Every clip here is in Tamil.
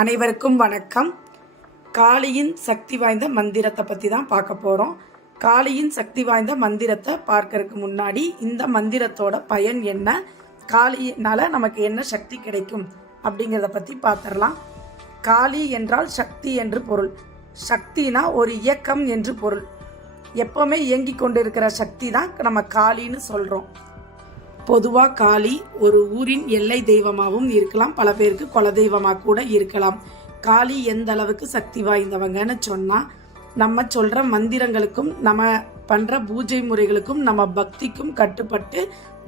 அனைவருக்கும் வணக்கம். காளியின் சக்தி வாய்ந்த மந்திரத்தை பற்றி தான் பார்க்க போகிறோம். காளியின் சக்தி வாய்ந்த மந்திரத்தை பார்க்கறதுக்கு முன்னாடி இந்த மந்திரத்தோட பயன் என்ன, காளியினால நமக்கு என்ன சக்தி கிடைக்கும் அப்படிங்கிறத பற்றி பார்த்துடலாம். காளி என்றால் சக்தி என்று பொருள். சக்தினா ஒரு இயக்கம் என்று பொருள். எப்போவுமே இயங்கி கொண்டு இருக்கிற சக்தி தான் நம்ம காளின்னு சொல்கிறோம். பொதுவாக காளி ஒரு ஊரின் எல்லை தெய்வமாகவும் இருக்கலாம், பல பேருக்கு குலதெய்வமாக கூட இருக்கலாம். காளி எந்த அளவுக்கு சக்தி வாய்ந்தவங்கன்னு சொன்னால், நம்ம சொல்கிற மந்திரங்களுக்கும் நம்ம பண்ணுற பூஜை முறைகளுக்கும் நம்ம பக்திக்கும் கட்டுப்பட்டு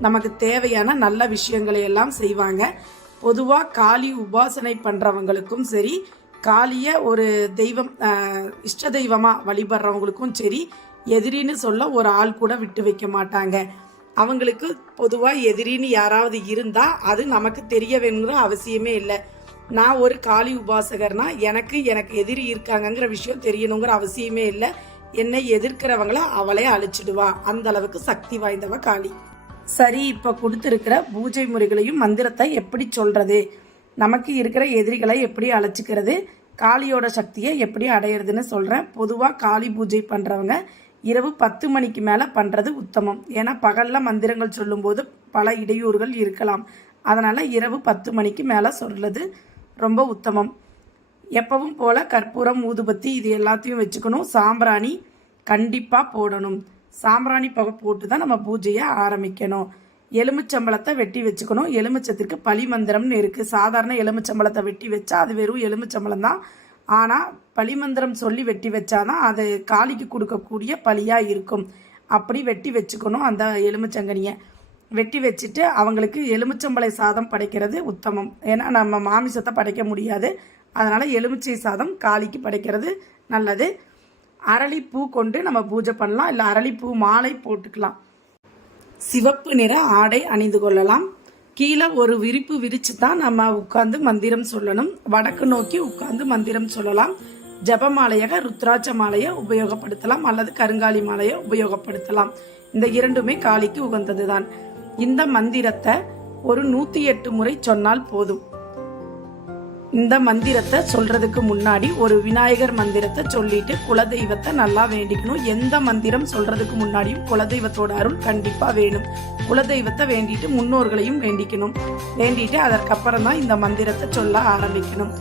நமக்கு தேவையான நல்ல விஷயங்களை எல்லாம் செய்வாங்க. பொதுவாக காளி உபாசனை பண்ணுறவங்களுக்கும் சரி, காளியை ஒரு தெய்வம் இஷ்ட தெய்வமாக வழிபடுறவங்களுக்கும் சரி, எதிரின்னு சொல்ல ஒரு ஆள் கூட விட்டு வைக்க மாட்டாங்க. அவங்களுக்கு பொதுவாக எதிரின்னு யாராவது இருந்தால் அது நமக்கு தெரிய வேணுங்கிற அவசியமே இல்லை. நான் ஒரு காளி உபாசகர்னா எனக்கு எதிரி இருக்காங்கங்கிற விஷயம் தெரியணுங்கிற அவசியமே இல்லை. என்னை எதிர்க்கிறவங்கள அவளே அழிச்சிடுவா. அந்த அளவுக்கு சக்தி வாய்ந்தவ காளி. சரி, இப்போ கொடுத்துருக்கிற பூஜை முறைகளையும் மந்திரத்தை எப்படி சொல்கிறது, நமக்கு இருக்கிற எதிரிகளை எப்படி அழைச்சிக்கிறது, காளியோட சக்தியை எப்படி அடையிறதுன்னு சொல்கிறேன். பொதுவாக காளி பூஜை பண்ணுறவங்க இரவு 10 மணிக்கு மேலே பண்ணுறது உத்தமம். ஏன்னா பகலில் மந்திரங்கள் சொல்லும்போது பல இடையூறுகள் இருக்கலாம். அதனால் இரவு 10 மணிக்கு மேலே சொல்கிறது ரொம்ப உத்தமம். எப்பவும் போல் கற்பூரம், ஊதுபத்தி இது எல்லாத்தையும் வச்சுக்கணும். சாம்பிராணி கண்டிப்பாக போடணும். சாம்பிராணி புகை போட்டு தான் நம்ம பூஜையை ஆரம்பிக்கணும். எலுமிச்சம்பழத்தை வெட்டி வச்சுக்கணும். எலுமிச்சத்திற்கு பலி மந்திரம்னு இருக்குது. சாதாரண எலுமிச்சம்பழத்தை வெட்டி வச்சா அது வெறும் எலுமிச்சம்பழம் தான். ஆனால் பலிமந்திரம் சொல்லி வெட்டி வச்சாதான் அது காளிக்கு கொடுக்கக்கூடிய பலியாக இருக்கும். அப்படி வெட்டி வச்சுக்கணும். அந்த எலுமிச்சங்கனியை வெட்டி வச்சுட்டு அவங்களுக்கு எலுமிச்சம்பழை சாதம் படைக்கிறது உத்தமம். ஏன்னா நம்ம மாமிசத்தை படைக்க முடியாது. அதனால் எலுமிச்சை சாதம் காளிக்கு படைக்கிறது நல்லது. அரளிப்பூ கொண்டு நம்ம பூஜை பண்ணலாம். இல்லை அரளிப்பூ மாலை போட்டுக்கலாம். சிவப்பு நிற ஆடை அணிந்து கொள்ளலாம். கீழே ஒரு விரிப்பு விரித்து தான் நம்ம உட்காந்து மந்திரம் சொல்லணும். வடக்கு நோக்கி உட்காந்து மந்திரம் சொல்லலாம். ஜபமாலையாக ருத்ராட்ச மாலையை உபயோகப்படுத்தலாம் அல்லது கருங்காலி மாலையை உபயோகப்படுத்தலாம். இந்த இரண்டுமே காளிக்கு உகந்தது தான். இந்த மந்திரத்தை ஒரு 108 முறை சொன்னால் போதும். இந்த மந்திரத்தை சொல்றதுக்கு முன்னாடி ஒரு விநாயகர் மந்திரத்தை சொல்லிட்டு குலதெய்வத்தை நல்லா வேண்டிக்கணும். எந்த மந்திரம் சொல்றதுக்கு முன்னாடியும் குலதெய்வத்தோட அருள் கண்டிப்பா வேணும். குலதெய்வத்தை வேண்டிட்டு முன்னோர்களையும் வேண்டிக்கணும். வேண்டிட்டு அதற்கப்புறம் தான் இந்த மந்திரத்தை சொல்ல ஆரம்பிக்கணும்.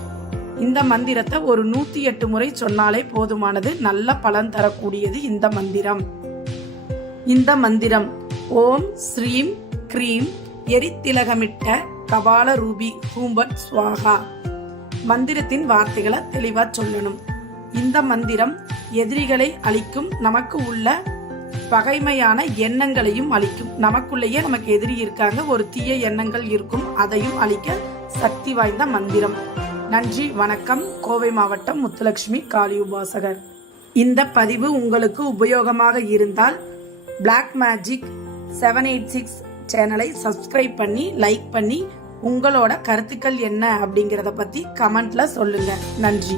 இந்த மந்திரத்தை ஒரு 108 முறை சொன்னாலே போதுமானது. நல்ல பலன் தரக்கூடியது இந்த மந்திரம். இந்த மந்திரம் ஓம் ஸ்ரீம் க்ரீம் எரித்திலகமிட்ட கபால ரூபி ஹூம்பட் ஸ்வாகா. மந்திரத்தின் வார்த்தைகளை தெளிவா சொல்லணும். இந்த மந்திரம் எதிரிகளை அழிக்கும். நமக்கு உள்ள பகைமையான எண்ணங்களையும் அழிக்கும். நமக்குள்ளேயே நமக்கு எதிரி இருக்காங்க, ஒரு தீய எண்ணங்கள் இருக்கும், அதையும் அழிக்க சக்தி வாய்ந்த மந்திரம். நன்றி, வணக்கம். கோவை மாவட்டம் முத்துலட்சுமி, காளி உபாசகர். இந்த பதிவு உங்களுக்கு உபயோகமாக இருந்தால் பிளாக் மேஜிக் 786 சேனலை சப்ஸ்கிரைப் பண்ணி லைக் பண்ணி உங்களோட கருத்துக்கள் என்ன அப்படிங்கிறத பற்றி கமெண்ட்ல சொல்லுங்க. நன்றி.